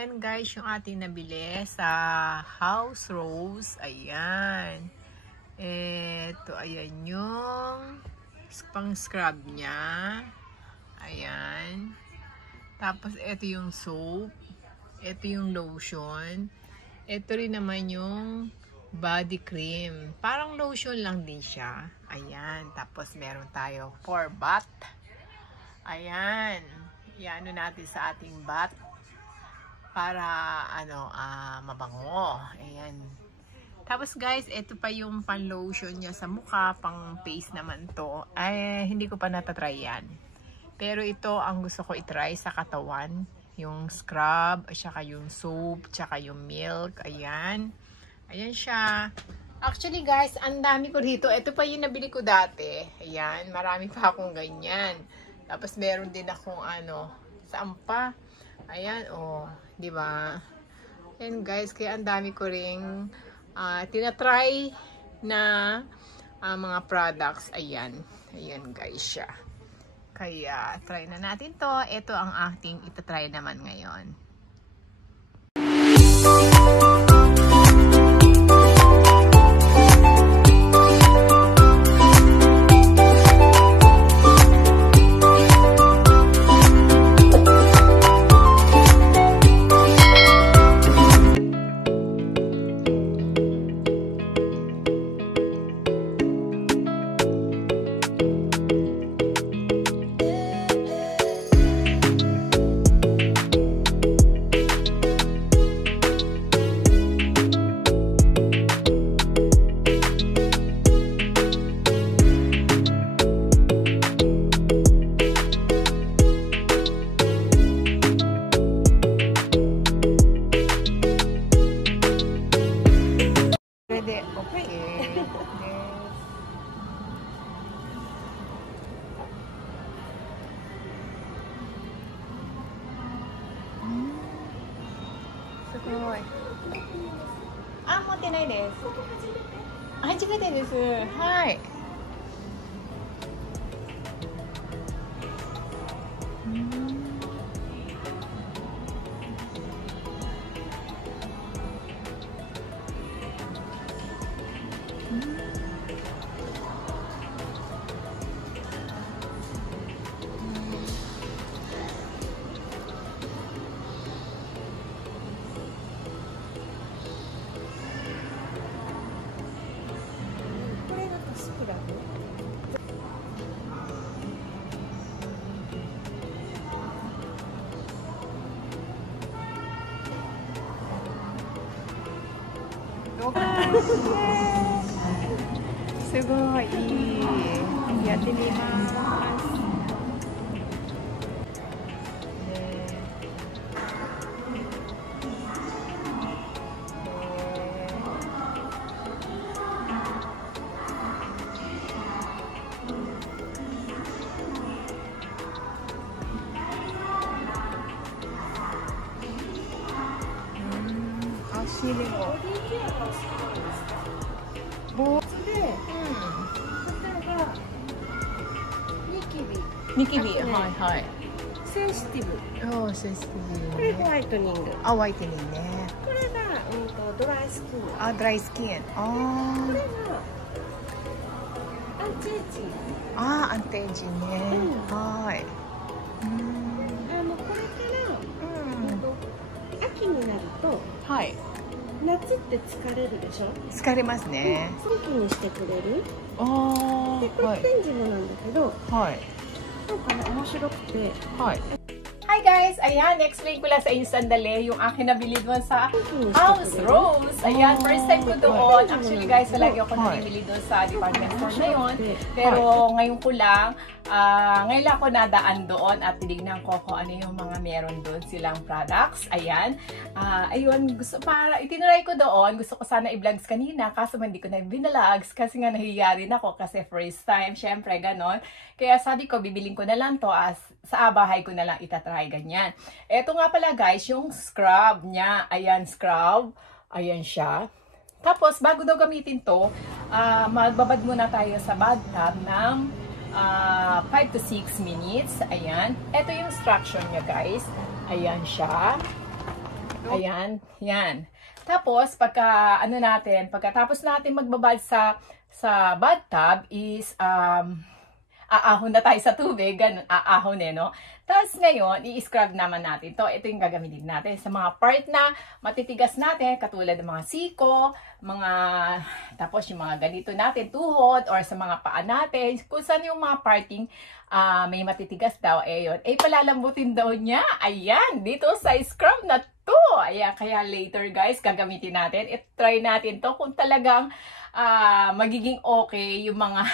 Ayan guys, yung ating nabili sa House Rose. Ayan. Ito, ayan yung pang scrub niya. Ayan. Tapos, ito yung soap. Ito yung lotion. Ito rin naman yung body cream. Parang lotion lang din siya. Ayan. Tapos, meron tayo for bath. Ayan. Iano natin sa ating bath para mabango. Ayan. Tapos guys, ito pa yung pan-lotion niya sa mukha, pang face naman to. Ay, hindi ko pa natatry yan. Pero ito ang gusto ko itry sa katawan. Yung scrub, at saka yung soap, tsaka yung milk. Ayan. Ayan siya. Actually guys, ang dami ko dito. Ito pa yung nabili ko dati. Ayan, marami pa akong ganyan. Tapos meron din akong saan pa? Ayan, oh, di ba? Ayan guys, kaya ang dami ko ring tinatry na mga products. Ayan. Ayan guys siya. Kaya try na natin to. Ito ang ating itatry naman ngayon. Hi. Sugoi. Yatte mimasu.ニキビ、はいはい。センシティブ。おー、センシティブ。これホワイトニング。あ、ホワイトニングね。これがドライスキン。あ、ドライスキン。あこれがアンチエイジ。あ、アンチエイジね。はい。もうこれから秋になると。はい。夏って疲れるでしょ。疲れますね。元気にしてくれる。ああ。でこれクレンジングなんだけど。はい。なんかね面白くて。はい。Hi guys! Ayan, explain ko lang sa inyo sandali yung aking nabili doon sa House Rose. Ayan, first time ko doon. Actually guys, palagi ako nabili doon sa department store na yun. Pero ngayon ko lang, ngayon lang ako nadaan doon at tinignan ko kung ano yung mga meron doon silang products. Ayan. Ayun, itinry ko doon. Gusto ko sana i-vlogs kanina, kaso hindi ko na binalags kasi nga nahihiya rin ako kasi first time. Syempre, ganon. Kaya sabi ko, bibiling ko na lang to sa bahay ko na lang itatry. Ganyan. Ito nga pala guys, yung scrub niya. Ayan, scrub. Ayan siya. Tapos, bago daw gamitin to, magbabad muna tayo sa bathtub ng 5 to 6 minutes. Ayan. Ito yung instruction niya guys. Ayan siya. Ayan, yan. Tapos, pagkatapos natin magbabad sa bathtub is, aahon na tayo sa tubig, ganun, aahon no? Tapos ngayon, i-scrub naman natin to. Ito yung gagamitin natin sa mga part na matitigas natin, katulad ng mga siko, tapos yung mga ganito natin, tuhod, or sa mga paa natin, kung saan yung mga parting may matitigas daw, yun. Palalambutin daw niya. Ayan, dito sa scrub na to. Ayan, kaya later guys, gagamitin natin. I-try natin to kung talagang magiging okay yung mga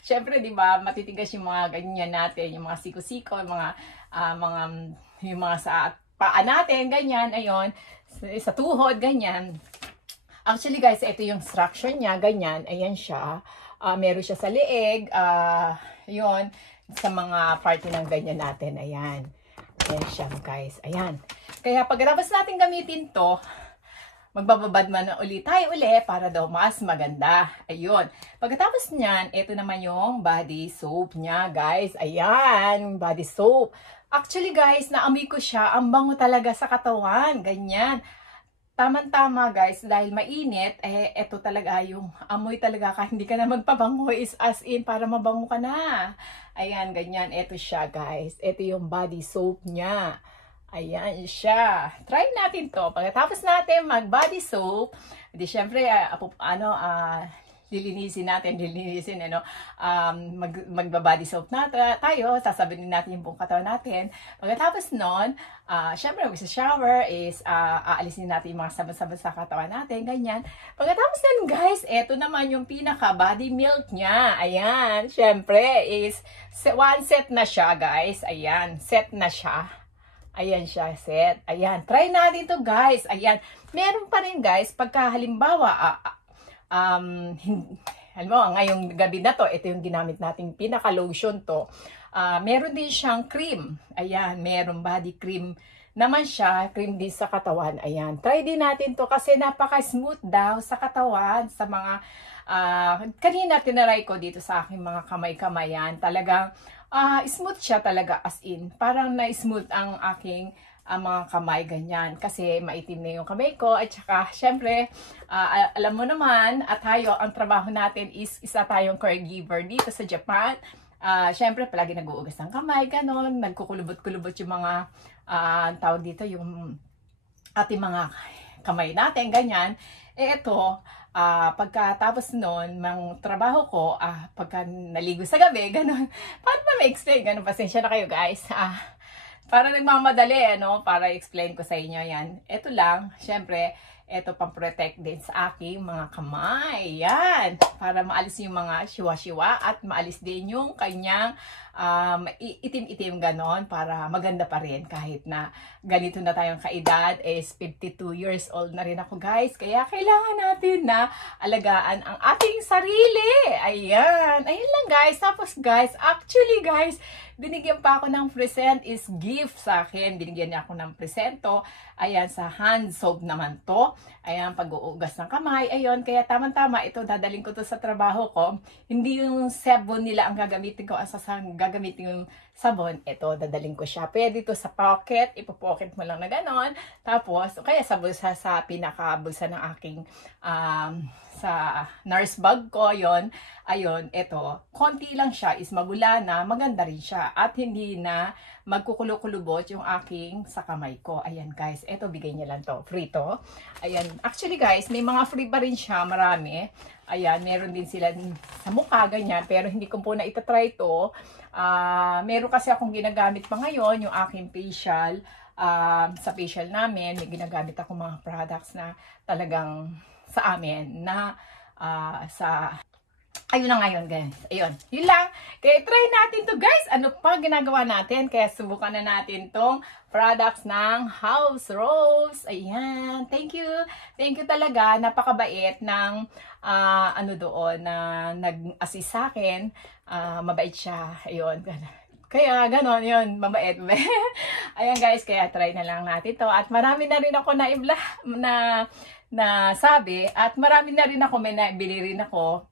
syempre, di ba, matitigas yung mga ganyan natin, yung mga siko-siko, yung mga sa paa natin, ganyan, ayun, sa tuhod, ganyan. Actually, guys, ito yung structure niya, ganyan, ayan siya. Meron siya sa leeg, yun, sa mga party ng ganyan natin, ayan. Ayan siya, guys, ayan. Kaya pagkatapos natin gamitin to, magbababad man ulit tayo para daw mas maganda. Ayun. Pagkatapos niyan, ito naman yung body soap niya, guys. Ayan, body soap. Actually, guys, naamoy ko siya. Ang bango talaga sa katawan. Ganyan. Tama-tama, guys. Dahil mainit, ito talaga yung amoy talaga. Kahit hindi ka na magpabango is as in para mabango ka na. Ayan, ganyan. Ito siya, guys. Ito yung body soap niya. Ayan siya. Try natin to. Pagkatapos natin mag-body soap, di syempre, lilinisin, magba-body soap na tayo, sasabihin natin yung buong katawan natin. Pagkatapos nun, syempre, mag-shower is, aalisin natin yung mga sabon-sabon sa katawan natin, ganyan. Pagkatapos nun, guys, eto naman yung pinaka-body milk niya. Ayan, syempre, is, one set na siya, guys. Ayan, set na siya. Ayan siya, set. Ayan. Try natin to, guys. Ayan. Meron pa rin, guys, pagka halimbawa, ngayong gabi na to, ito yung ginamit nating pinaka-lotion to. Meron din siyang cream. Ayan, meron body cream naman siya. Cream din sa katawan. Ayan. Try din natin to kasi napaka-smooth daw sa katawan. Sa mga, kanina tinaray ko dito sa aking mga kamay-kamayan. Talagang, smooth siya talaga as in. Parang na-smooth ang aking mga kamay, ganyan. Kasi maitim na yung kamay ko. At saka, syempre, alam mo naman, at tayo, ang trabaho natin is isa tayong caregiver dito sa Japan. Syempre, palagi nag-uugas ng kamay, ganon. Nagkukulubot-kulubot yung mga, tawag dito, yung ating mga kamay natin, ganyan. Ito, pagkatapos nun, ng trabaho ko, pagka naligo sa gabi, gano'n. Paano ba ma-explain? Gano'n, pasensya na kayo, guys. Para nagmamadali, para explain ko sa inyo yan. Ito lang, syempre, ito pang-protect din sa aking mga kamay. Yan. Para maalis yung mga shiwa-shiwa at maalis din yung kanyang itim-itim ganon para maganda pa rin kahit na ganito na tayong kaedad is 52 years old na rin ako, guys. Kaya kailangan natin na alagaan ang ating sarili. Ayan. Ayun lang, guys. Tapos, guys, actually, guys, binigyan pa ako ng present is gift sa akin. Binigyan niya ako ng presento. Ayan, sa hand soap naman to. Ayan, pag-uugas ng kamay. Ayun, kaya tamang-tama ito, dadaling ko to sa trabaho ko. Hindi yung sabon nila ang gagamitin ko. Ang gagamitin yung sabon, ito, dadaling ko siya. Pwede ito sa pocket. Ipo-pocket mo lang na ganon. Tapos, kaya sa bulsa, sa pinaka-bulsa ng aking sa nurse bag ko, yon. Ayun, ito, konti lang siya, is magula na, maganda rin siya. At hindi na magkukulo-kulubot yung aking sa kamay ko. Ayan, guys, ito, bigay niya lang to. Free to. Ayan, actually, guys, may mga free pa rin siya, marami. Ayan, meron din sila sa mukha, ganyan. Pero hindi ko po na itatry to. Meron kasi akong ginagamit pa ngayon, yung aking facial. Sa facial namin, may ginagamit ako mga products na talagang sa amin na ayun na ngayon, guys. Ayun. Yun lang. Kaya try natin to, guys. Ano pa ginagawa natin? Kaya subukan na natin tong products ng House Rose. Ayan. Thank you. Thank you talaga. Napakabait ng doon na nag-assist sa akin. Mabait siya. Ayun. Kaya, ganon, yun, mabait. Ayan, guys, kaya try na lang natin to. At marami na rin ako na sabi, at marami na rin ako, may nabili rin ako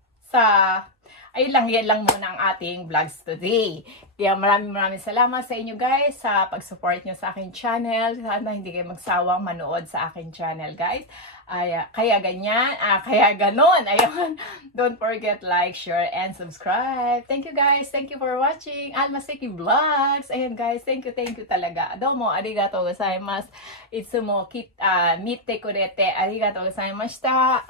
ayun lang, yan lang muna ang ating vlogs today. Kaya maraming salamat sa inyo guys sa pag-support nyo sa akin channel. Sana hindi kayo magsawang manood sa akin channel guys. Kaya ganon. Ayun. Don't forget like, share, and subscribe. Thank you guys. Thank you for watching Almaseki Vlogs. Ayun guys, thank you talaga. Domo arigatou gozaimasu. Itsumo mite kurete arigatou gozaimashita.